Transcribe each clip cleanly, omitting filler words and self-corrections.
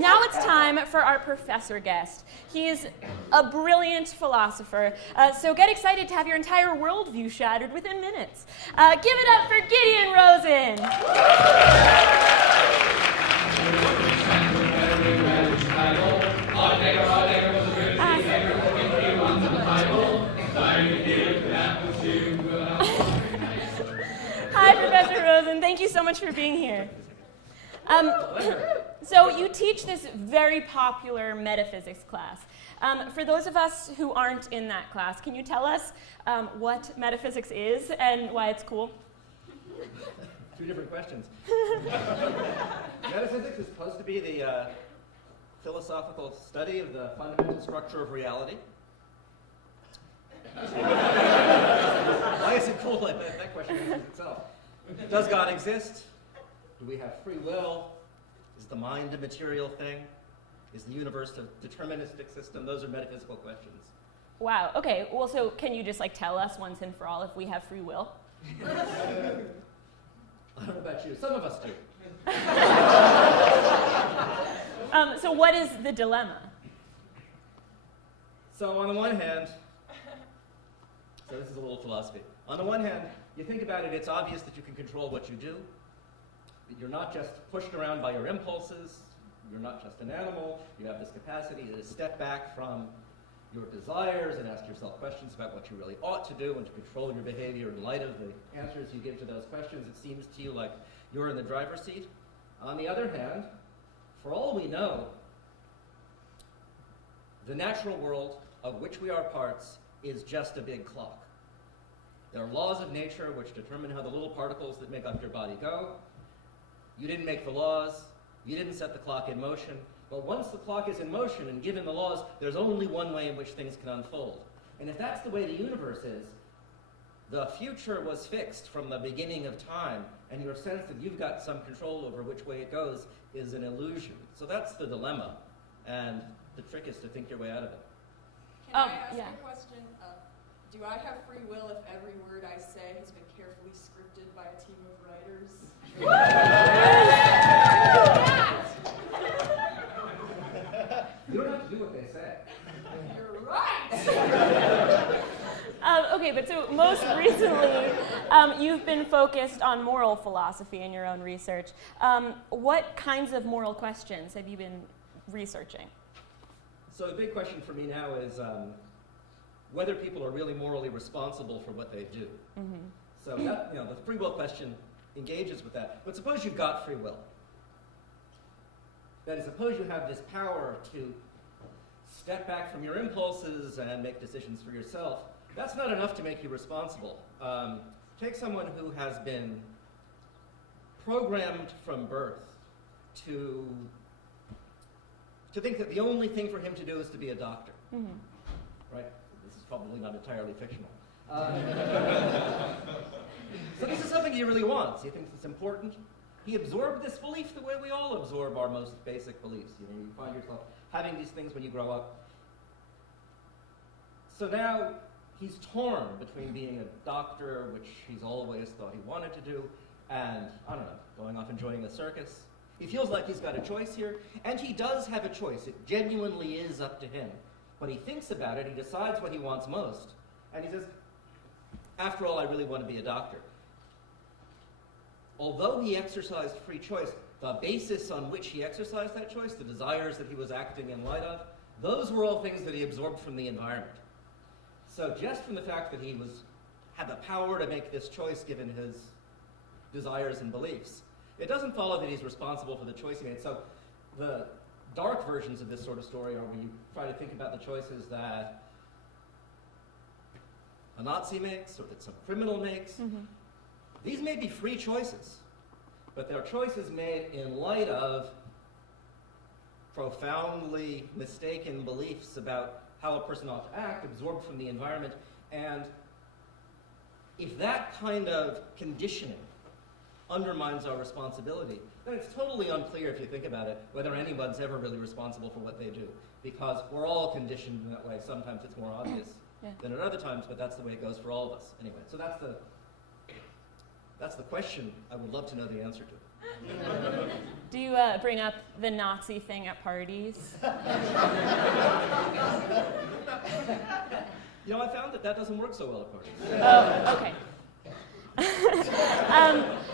Now it's time for our professor guest. He's a brilliant philosopher, so get excited to have your entire worldview shattered within minutes. Give it up for Gideon Rosen. Hi, Professor Rosen. Thank you so much for being here. So you teach this very popular metaphysics class. For those of us who aren't in that class, can you tell us what metaphysics is and why it's cool? Two different questions. Metaphysics is supposed to be the philosophical study of the fundamental structure of reality. Why is it cool? That question answers itself. Does God exist? Do we have free will? Is the mind a material thing? Is the universe a deterministic system? Those are metaphysical questions. Wow, okay. Well, so can you just tell us once and for all if we have free will? I don't know about you. Some of us do. So what is the dilemma? So on the one hand, so this is a little philosophy. On the one hand, you think about it, it's obvious that you can control what you do. That you're not just pushed around by your impulses. You're not just an animal. You have this capacity to step back from your desires and ask yourself questions about what you really ought to do and to control your behavior in light of the answers you give to those questions. It seems to you like you're in the driver's seat. On the other hand, for all we know, the natural world of which we are parts is just a big clock. There are laws of nature which determine how the little particles that make up your body go. You didn't make the laws. You didn't set the clock in motion. But once the clock is in motion and given the laws, there's only one way in which things can unfold. And if that's the way the universe is, the future was fixed from the beginning of time, and your sense that you've got some control over which way it goes is an illusion. So that's the dilemma, and the trick is to think your way out of it. Can I ask a question? Do I have free will if every word I say has been carefully scripted by a team of writers? You don't have to do what they say. You're right! Okay, but so most recently, you've been focused on moral philosophy in your own research. What kinds of moral questions have you been researching? So the big question for me now is whether people are really morally responsible for what they do. Mm-hmm. So that, the free will question engages with that. But suppose you've got free will. That is, suppose you have this power to step back from your impulses and make decisions for yourself. That's not enough to make you responsible. Take someone who has been programmed from birth to think that the only thing for him to do is to be a doctor. Mm-hmm. Right? This is probably not entirely fictional. So this is something he really wants. He thinks it's important. He absorbed this belief the way we all absorb our most basic beliefs. You find yourself having these things when you grow up. So now he's torn between being a doctor, which he's always thought he wanted to do, and, I don't know, going off and joining the circus. He feels like he's got a choice here, and he does have a choice. It genuinely is up to him. When he thinks about it, he decides what he wants most, and he says, after all, I really want to be a doctor. Although he exercised free choice, the basis on which he exercised that choice, the desires that he was acting in light of, those were all things that he absorbed from the environment. So just from the fact that he had the power to make this choice given his desires and beliefs, it doesn't follow that he's responsible for the choice he made. So the dark versions of this sort of story are when you try to think about the choices that a Nazi makes or that some criminal makes. Mm-hmm. These may be free choices, but they're choices made in light of profoundly mistaken beliefs about how a person ought to act, absorbed from the environment. And if that kind of conditioning undermines our responsibility, then it's totally unclear, if you think about it, whether anyone's ever really responsible for what they do. Because we're all conditioned in that way. Sometimes it's more obvious than at other times, but that's the way it goes for all of us. Anyway, so that's the question I would love to know the answer to. Do you bring up the Nazi thing at parties? You know, I found that doesn't work so well at parties. Oh, okay.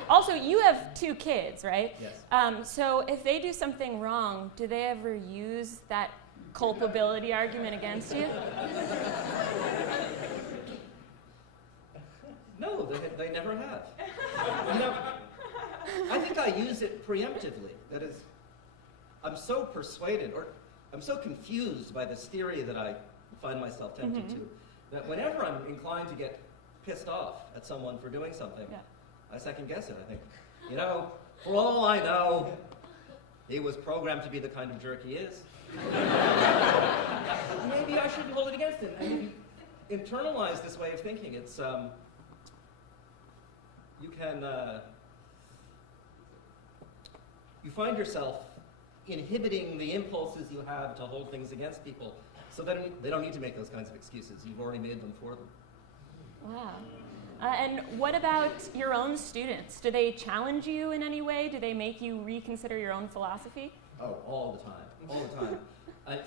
Also, you have 2 kids, right? Yes. So if they do something wrong, do they ever use that culpability argument against you? No, they never have. You know, I think I use it preemptively. That is, I'm so persuaded, or I'm so confused by this theory that I find myself tempted to, that whenever I'm inclined to get pissed off at someone for doing something, I second guess it. I think, you know, for all I know, he was programmed to be the kind of jerk he is. Maybe I shouldn't hold it against him. And if you internalize this way of thinking, it's, you find yourself inhibiting the impulses you have to hold things against people, so that they don't need to make those kinds of excuses. You've already made them for them. Wow. And what about your own students? Do they challenge you in any way? Do they make you reconsider your own philosophy? Oh, all the time. All the time.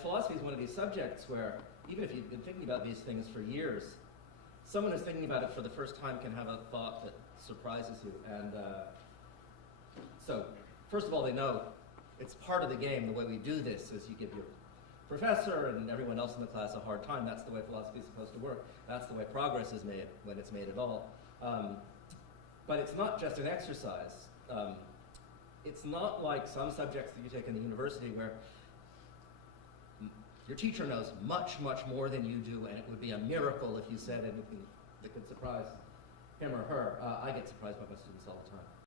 Philosophy is one of these subjects where, even if you've been thinking about these things for years, someone who's thinking about it for the first time can have a thought that surprises you. And so, first of all, they know it's part of the game. The way we do this is you give your professor and everyone else in the class a hard time. That's the way philosophy is supposed to work. That's the way progress is made, when it's made at all. But it's not just an exercise. It's not like some subjects that you take in the university where your teacher knows much, much more than you do, and it would be a miracle if you said anything that could surprise him or her. I get surprised by my students all the time.